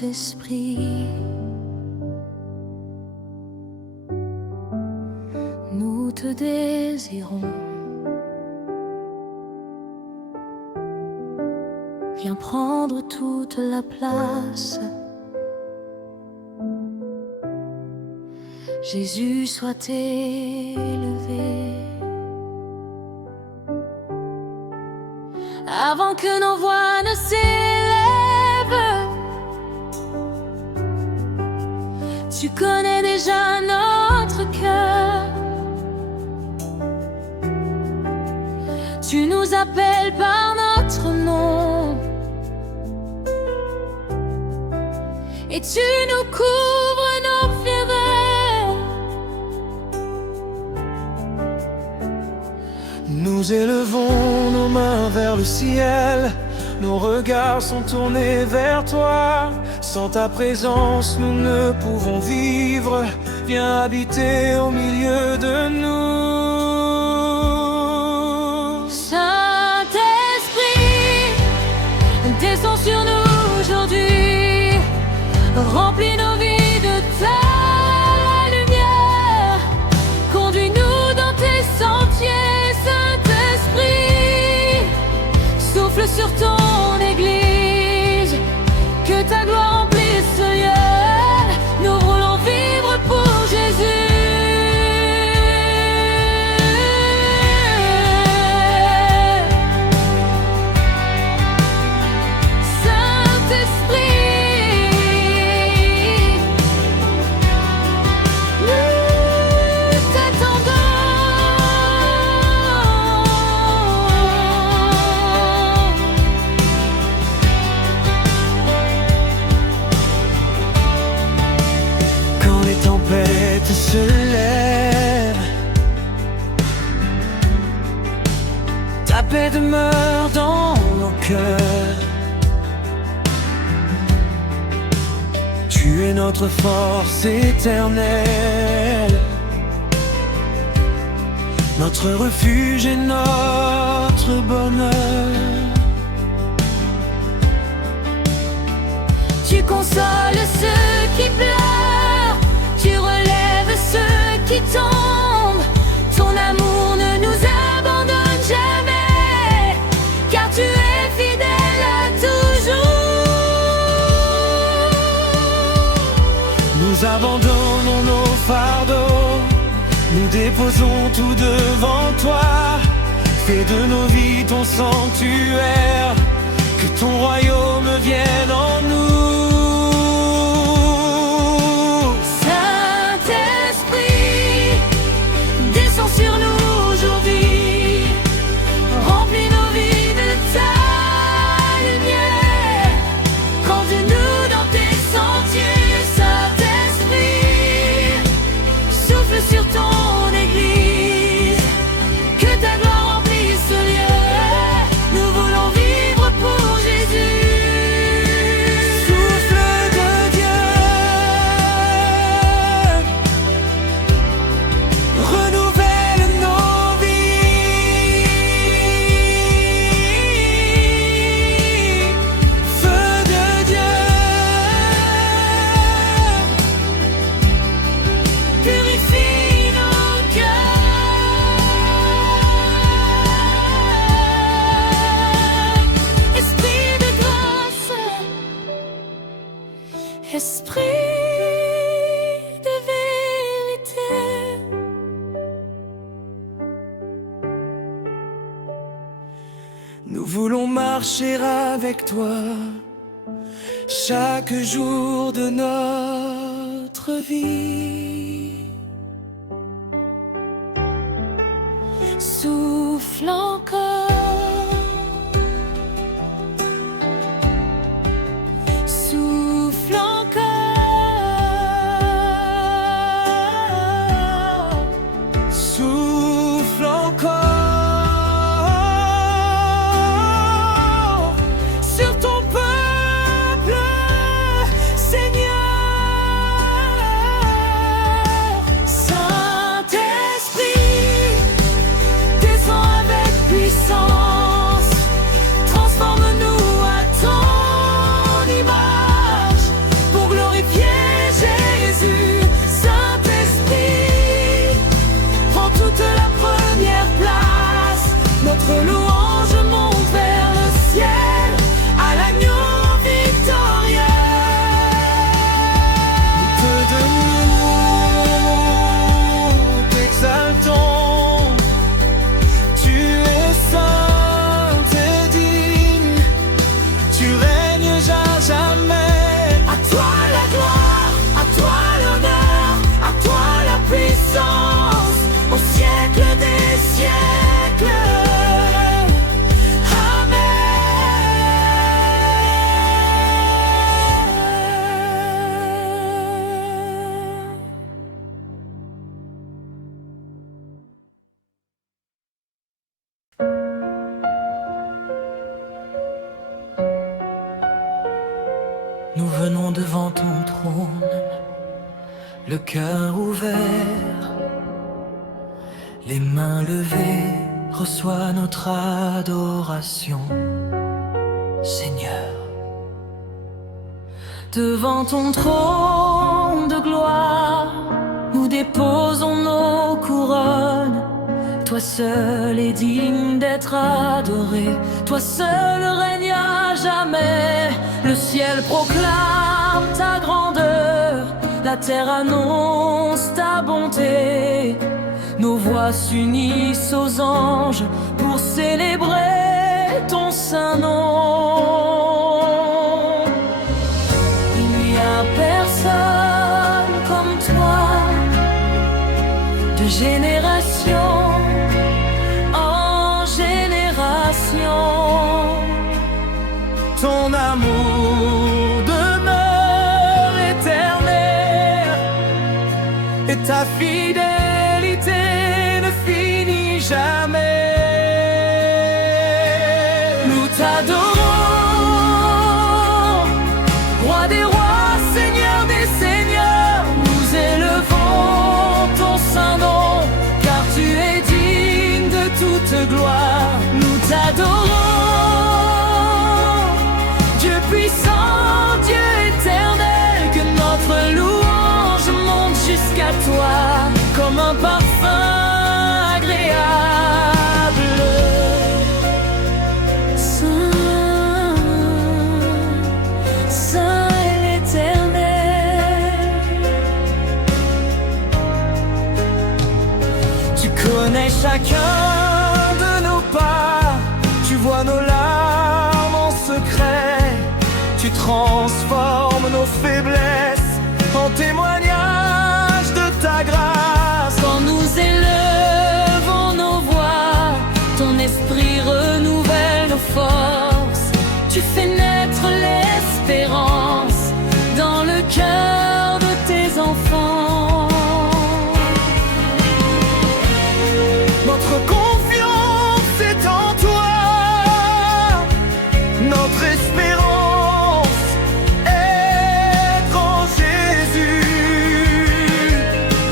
Saint-Esprit, nous te désirons. Viens prendre toute la place. Jésus soit élevé. Avant que nos voix ne s'élèvent, tu connais déjà notre cœur. Tu nous appelles par notre nom et tu nous couvres nos fièvres. Nous élevons nos mains vers le ciel, nos regards sont tournés vers toi. Sans ta présence, nous ne pouvons vivre. Viens habiter au milieu de nous. Saint-Esprit, descends sur nous aujourd'hui. Remplis nos vies de ta lumière. Conduis-nous dans tes sentiers, Saint-Esprit. Souffle sur ton Église, que ta gloire remplisse ce lieu. Nous voulons vivre pour Jésus. Se lève, ta paix demeure dans nos cœurs. Tu es notre force éternelle, notre refuge et notre bonheur. Tu consoles ceux qui pleurent, tu relèves ceux qui tombent. Ton amour ne nous abandonne jamais, car tu es fidèle à toujours. Nous abandonnons nos fardeaux, nous déposons tout devant toi. Fais de nos vies ton sanctuaire, que ton royaume vienne en nous. Sur nous aujourd'hui, remplis nos vies de ta lumière. Conduis-nous dans tes sentiers, Saint-Esprit. Souffle sur ton Église, que ta gloire remplisse ce lieu. Nous voulons vivre pour Jésus. Souffle de Dieu, renouvelle Esprit de vérité, nous voulons marcher avec toi chaque jour de notre vie. souffle encore. Souffle encore. Souffle encore sur ton peuple, Seigneur. Saint-Esprit, descends avec puissance. venons devant ton trône, le cœur ouvert, les mains levées, reçois notre adoration, Seigneur. Devant ton trône de gloire, nous déposons nos couronnes. Toi seul est digne d'être adoré, toi seul règne à jamais. Le ciel proclame ta grandeur, la terre annonce ta bonté. Nos voix s'unissent aux anges pour célébrer ton saint nom. Il n'y a personne comme toi, de génération en génération. Ton amour demeure éternel et ta fidélité ne finit jamais. Nous t'adorons, roi des rois, seigneur des seigneurs. Nous élevons ton saint nom, car tu es digne de toute gloire. Nous t'adorons, Dieu puissant, Dieu éternel, que notre louange monte jusqu'à toi comme un parfum agréable. Saint, Saint est l'Éternel. Tu connais chacun de nos pas, tu vois nos larmes en secret. Tu transformes nos faiblesses en témoignage de ta grâce. Quand nous élevons nos voix, ton esprit renouvelle nos forces. Tu fais naître l'espérance dans le cœur de tes enfants. Notre confiance est en toi, notre espérance est en Jésus.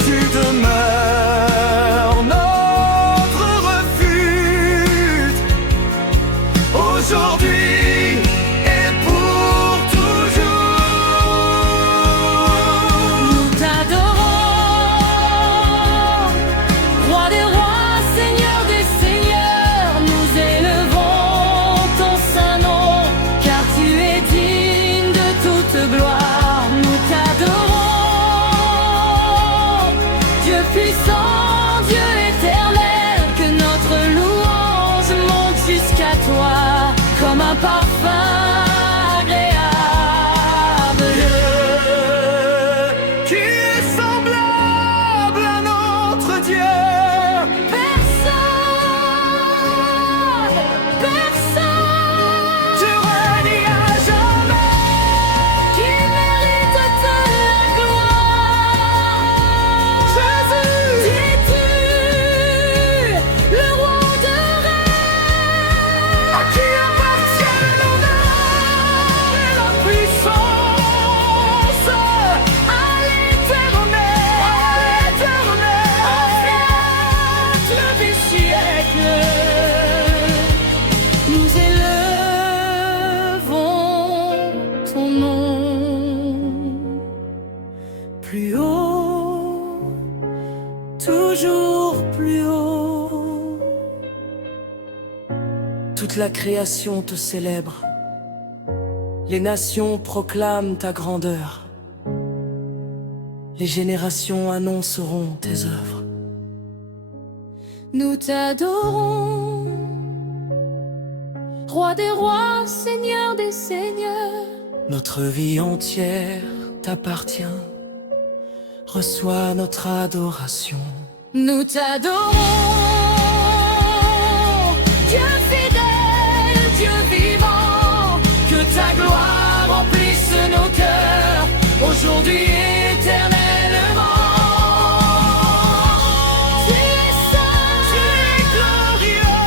Tu demeures notre refuge, aujourd'hui et pour toujours. Nous t'adorons, roi des rois, seigneur des seigneurs. Nous élevons ton saint nom, car tu es digne de toute gloire. Nous t'adorons, Dieu puissant, Dieu éternel, que notre louange monte jusqu'à toi comme un parfum agréable. Qui est semblable à notre Dieu? Personne, personne. Tu règnes à jamais, qui mérite de la gloire. Jésus, dis-tu, le roi de reine, à qui appartient l'honneur et la puissance, à l'éternel, au siècle des siècles. Nous élevons ton nom plus haut, toujours plus haut. Toute la création te célèbre, les nations proclament ta grandeur, les générations annonceront tes œuvres. Nous t'adorons, roi des rois, seigneur des seigneurs. Notre vie entière t'appartient, reçois notre adoration. Nous t'adorons, Dieu fidèle, Dieu vivant, que ta gloire remplisse nos cœurs, aujourd'hui et éternellement. Tu es saint, tu es glorieux,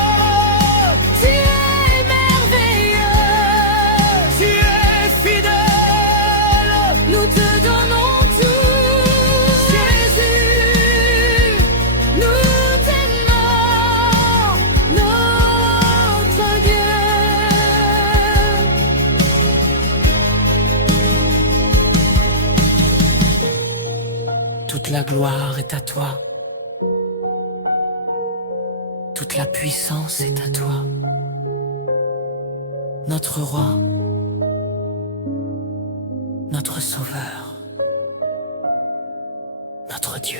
tu es merveilleux, tu es fidèle. Toute la gloire est à toi. Toute la puissance est à toi. Notre roi, notre sauveur, notre Dieu.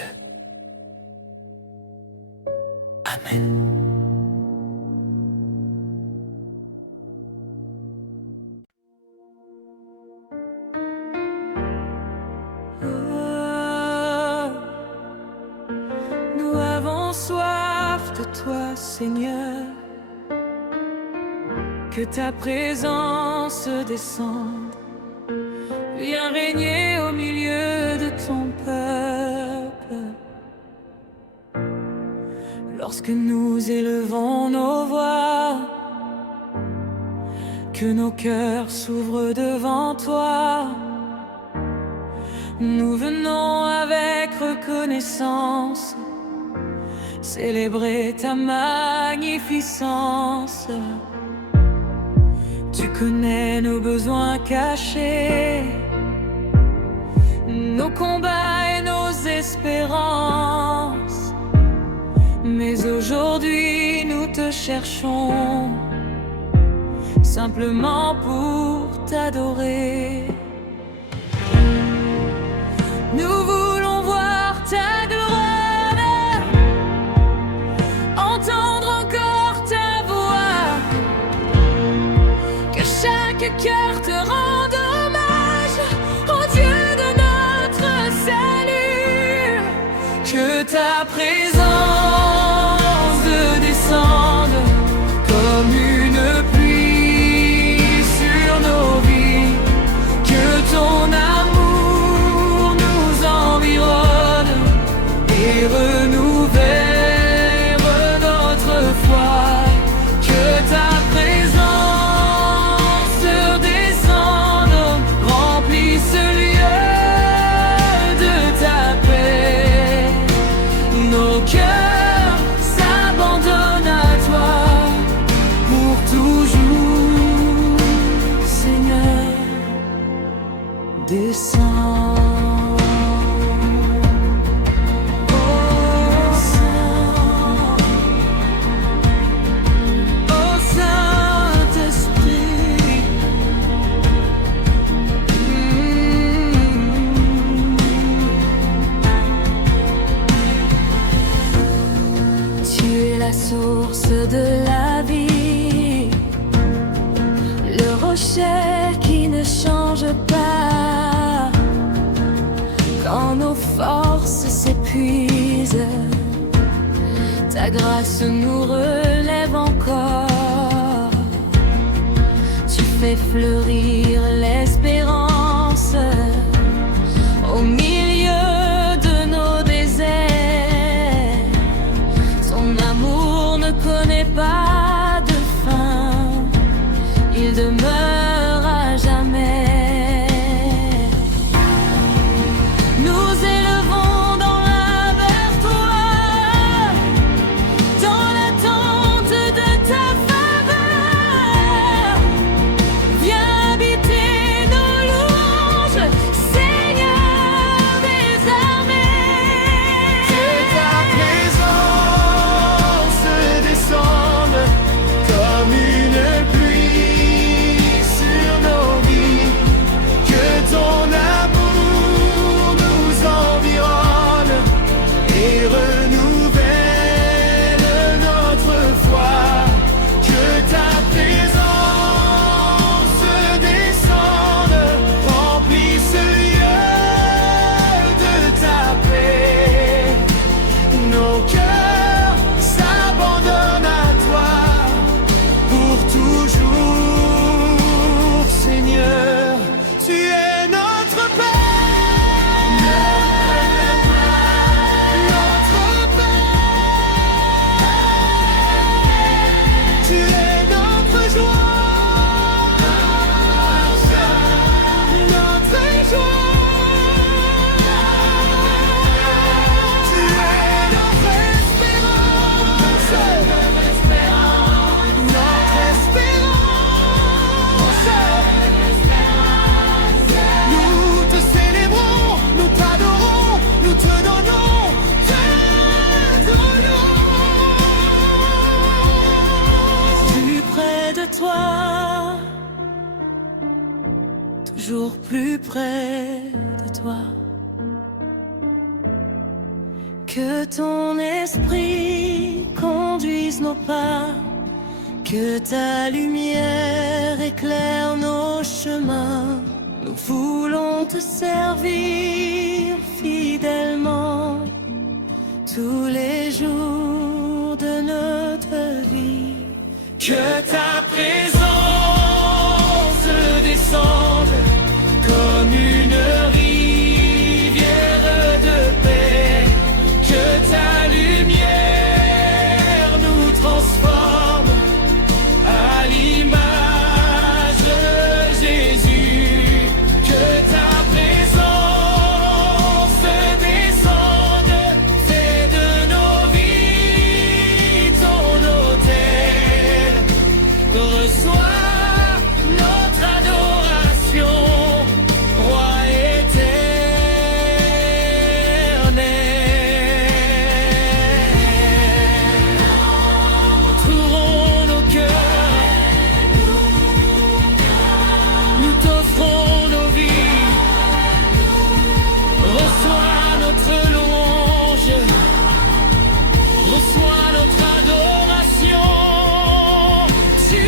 Amen. Nous avons soif de toi, Seigneur. Que ta présence descende. Viens régner au milieu de ton peuple. Lorsque nous élevons nos voix, que nos cœurs s'ouvrent devant toi. Nous venons avec reconnaissance célébrer ta magnificence. Tu connais nos besoins cachés, nos combats et nos espérances. Mais aujourd'hui nous te cherchons, simplement pour t'adorer. Nous voulons voir ta gloire, entendre encore ta voix. Que chaque cœur te rende hommage, ô Dieu de notre salut. Que ta présence descende comme une pluie sur nos vies. Que ton amour nous environne et renouvelle notre foi. Que ta présence descende, remplisse ce lieu de ta paix. Nos cœurs s'abandonnent à toi pour toujours, Seigneur. Descends. Source de la vie, le rocher qui ne change pas. Quand nos forces s'épuisent, ta grâce nous relève encore. Tu fais fleurir l'espérance au milieu de nos déserts. Ne connaît pas de fin, il demeure à jamais. Nous élevons dans l'un vers toi, dans l'attente de ta faveur. Viens habiter nos toujours plus près de toi. Que ton esprit conduise nos pas, que ta lumière éclaire nos chemins. Nous voulons te servir fidèlement tous les jours de notre vie. Que ta présence descende comme une rivière de paix. Que ta lumière nous transforme à l'image de Jésus. Que ta présence descende, fais de nos vies ton autel. Reçois notre adoration, Roi éternel. Trouvons nos cœurs, nous t'offrons nos vies. Reçois notre louange, reçois notre adoration. Tu es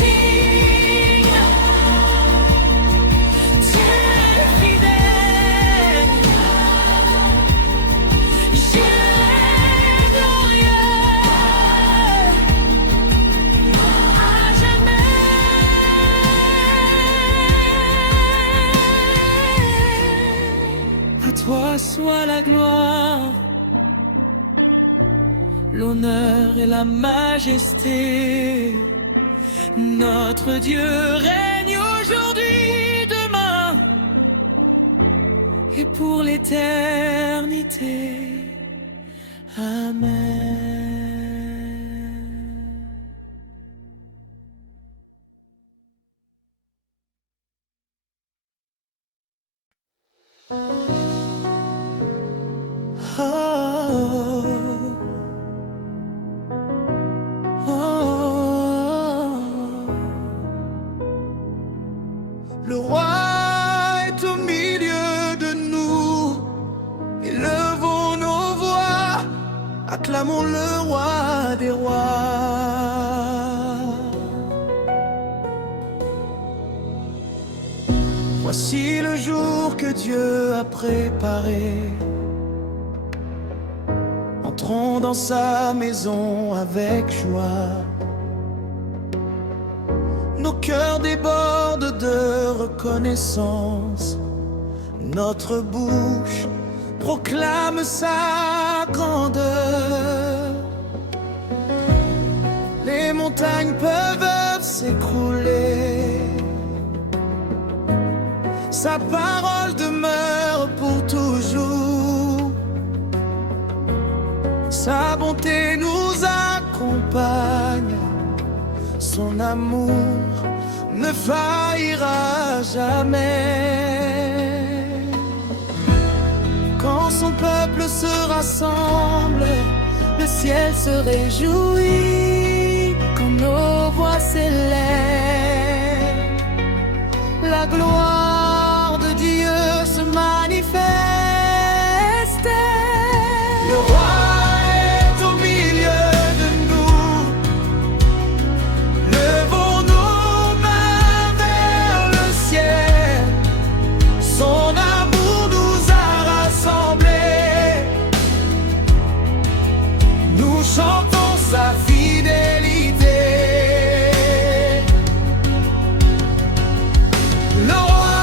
digne, tu es fidèle, Dieu est glorieux à jamais. À toi soit la gloire, l'honneur et la majesté. Notre Dieu règne aujourd'hui, demain et pour l'éternité. Amen. Le roi est au milieu de nous, élevons nos voix, acclamons le roi des rois. Voici le jour que Dieu a préparé. Entrons dans sa maison avec joie. Nos cœurs débordent de reconnaissance. Notre bouche proclame sa grandeur. Les montagnes peuvent s'écrouler. Sa parole demeure pour toujours. Sa bonté nous accompagne. Son amour ne faillira jamais. Quand son peuple se rassemble, le ciel se réjouit. Quand nos voix s'élèvent, la gloire de Dieu se manifeste. Le roi est au milieu de nous. Levons nos mains vers le ciel. Son amour nous a rassemblés. Nous chantons sa fidélité. Le roi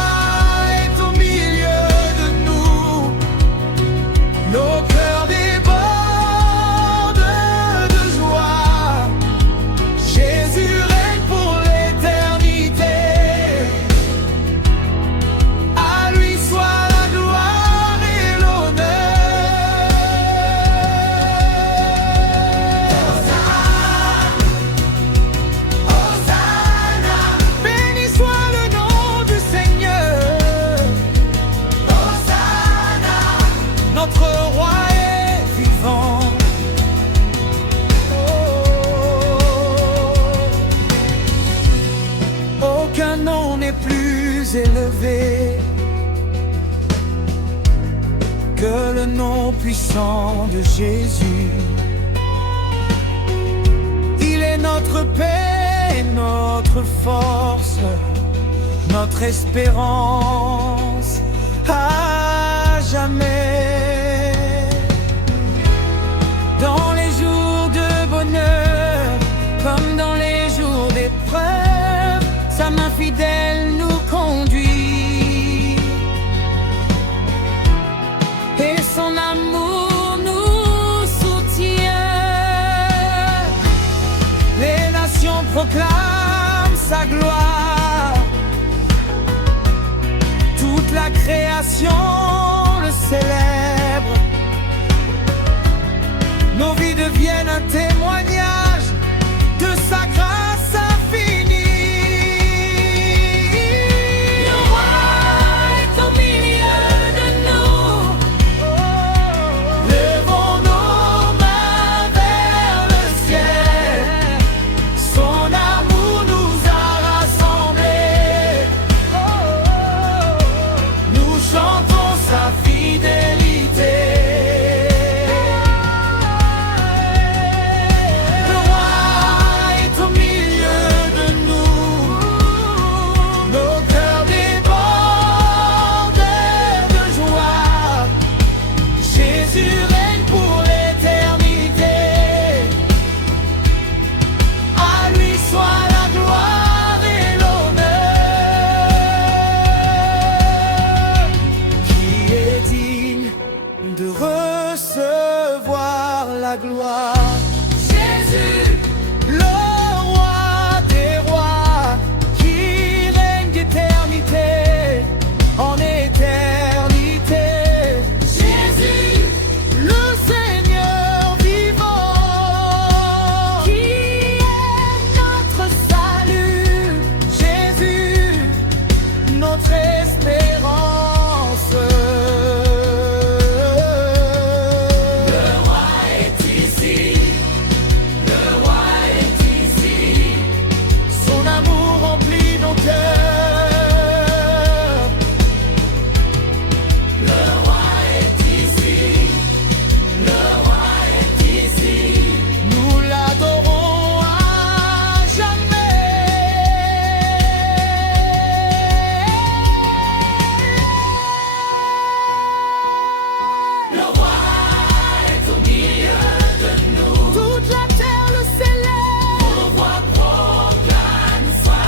élevé que le nom puissant de Jésus. Il est notre paix, notre force, notre espérance à jamais. Dans les jours de bonheur, comme dans les jours d'épreuve, sa main fidèle nous conduit. Et son amour nous soutient. Les nations proclament sa gloire. Toute la création le célèbre. Nos vies deviennent un témoignage de sa grâce infinie. Le roi est au milieu de nous. Levons nos mains vers le ciel. Son amour nous a rassemblés. Nous chantons sa fidélité. Le roi est au milieu de nous. Nos cœurs débordent de joie. Jésus règne pour l'éternité. À lui soit la gloire et l'honneur. Qui est digne de recevoir la gloire? Jésus, le roi des rois, qui règne d'éternité en éternité. Jésus, le Seigneur vivant, qui est notre salut. Jésus, notre espérance. Le roi est ici, le roi est ici. Son amour remplit nos cœurs. Le roi est ici, le roi est ici. Nous l'adorons à jamais. Le roi est au milieu de nous. Toute la terre le célèbre. Nos voix proclament sa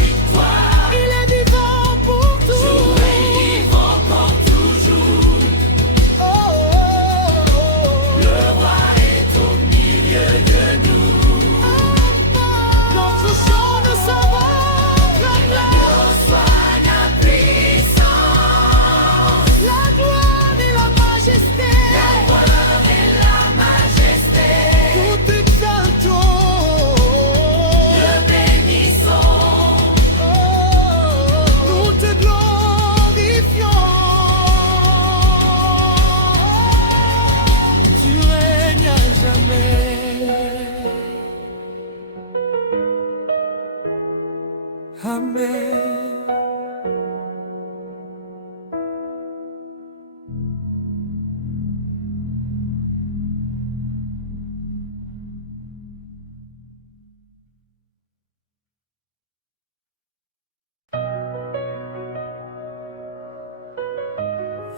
victoire. Il est vivant pour toujours. Il est vivant pour toujours. Oh, oh, oh. Le roi est au milieu de nous. Notre chant de savoir reçoit la puissance. La gloire et la majesté. La gloire et la majesté. Tout exaltons. Le bénissons. Nous te glorifions. Tu règnes à jamais. Amen.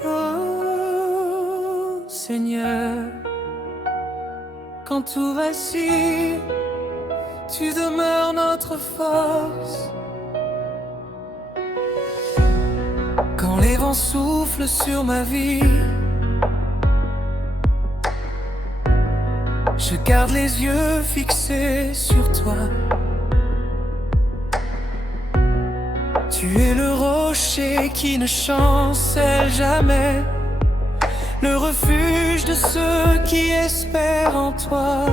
Oh, Seigneur, quand tout vacille, tu demeures notre force. Quand les vents soufflent sur ma vie, je garde les yeux fixés sur toi. Tu es le rocher qui ne chancelle jamais, le refuge de ceux qui espèrent en toi.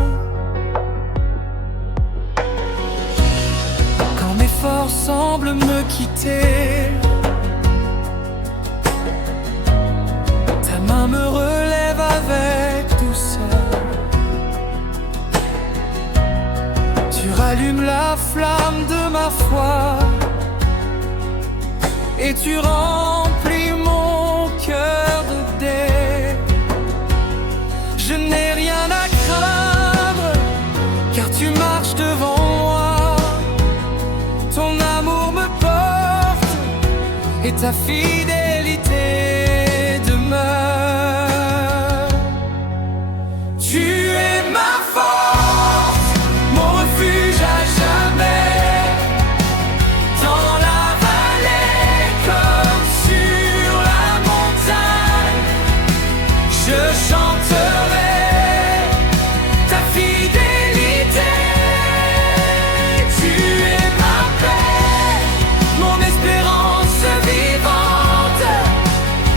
Quand mes forces semblent me quitter, ta main me relève avec douceur. Tu rallumes la flamme de ma foi et tu remplis mon cœur de dés. Je n'ai rien à craindre, car tu marches devant moi. Ton amour me porte et ta fidélité demeure. Tu es ma force, mon refuge à jamais. Dans la vallée comme sur la montagne, je chanterai ta fidélité. Tu es ma paix, mon espérance vivante.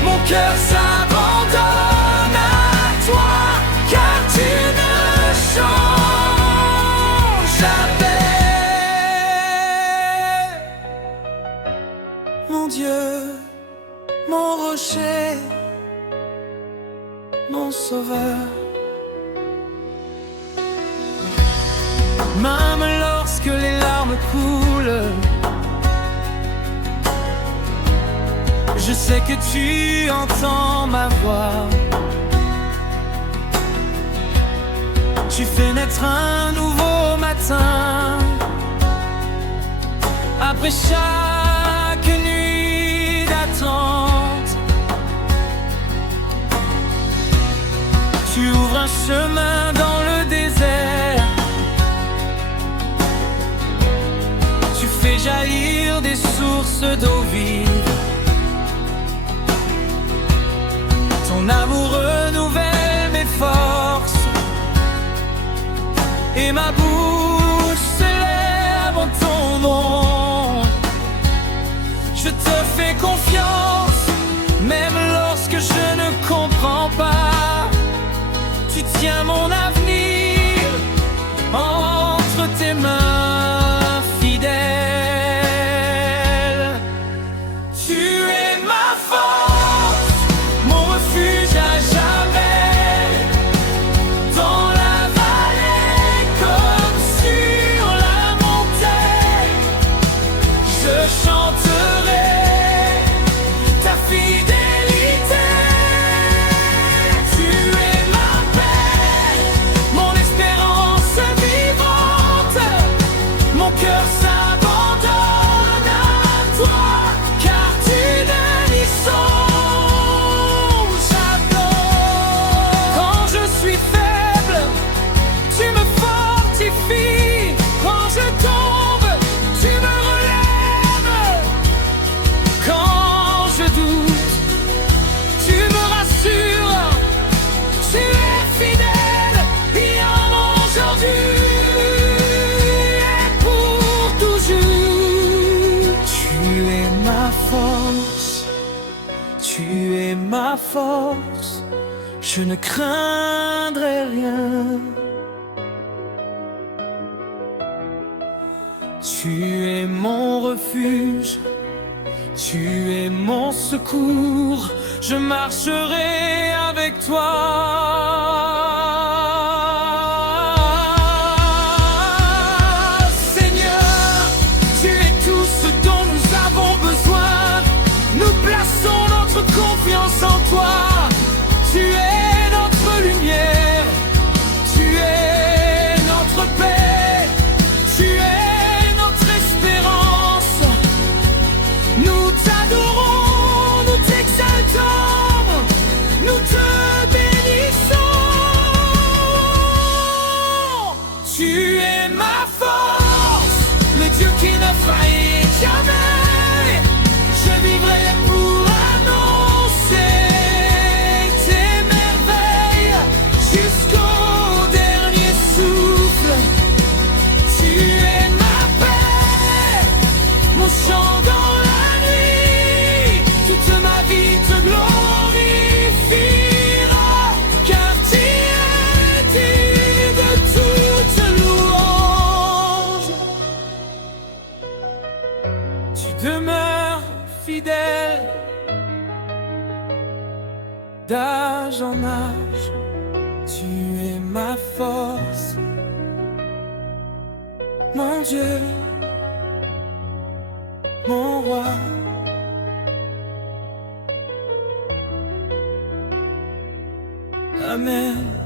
Mon cœur s'abandonne à toi, car tu ne changes jamais. Mon Dieu, mon rocher, mon sauveur. Même lorsque les larmes coulent, je sais que tu entends ma voix. Tu fais naître un nouveau matin après chaque nuit d'attente. Tu ouvres un chemin dans le désert. Tu fais jaillir des sources d'eau vive. Ton amour renouvelle mes forces et ma bouche s'élève en ton nom. Je te fais confiance, même lorsque je ne comprends pas. Tu tiens mon avenir entre tes mains fidèles. Tu es ma force, mon refuge à jamais. Dans la vallée comme sur la montagne, je chanterai ta fidélité. Tu es ma paix, mon espérance vivante. Mon cœur s'abandonne à toi, car tu ne n'y songes jamais. Quand je suis faible, tu me fortifies. Quand je tombe, tu me relèves. Quand je doute, tu me rassures. Tu es fidèle, hier, aujourd'hui et pour toujours. Tu es ma force, tu es ma force. Je ne craindrai rien. Tu es mon refuge, tu es mon secours. Je marcherai avec toi. Seigneur, tu es tout ce dont nous avons besoin. Nous plaçons notre confiance en toi. Tu es notre lumière, tu es notre paix, tu es notre espérance. Nous t'adorons, nous t'exaltons, nous te bénissons. Tu es ma force, le Dieu qui ne faillit jamais. Je vivrai pour annoncer tes merveilles jusqu'au dernier souffle. Tu es ma paix, mon chant dans la nuit. Toute ma vie te glorifiera, car tu es digne de toute louange. Tu demeures fidèle d'âge en âge. Tu es ma force, mon Dieu, mon roi, jamais.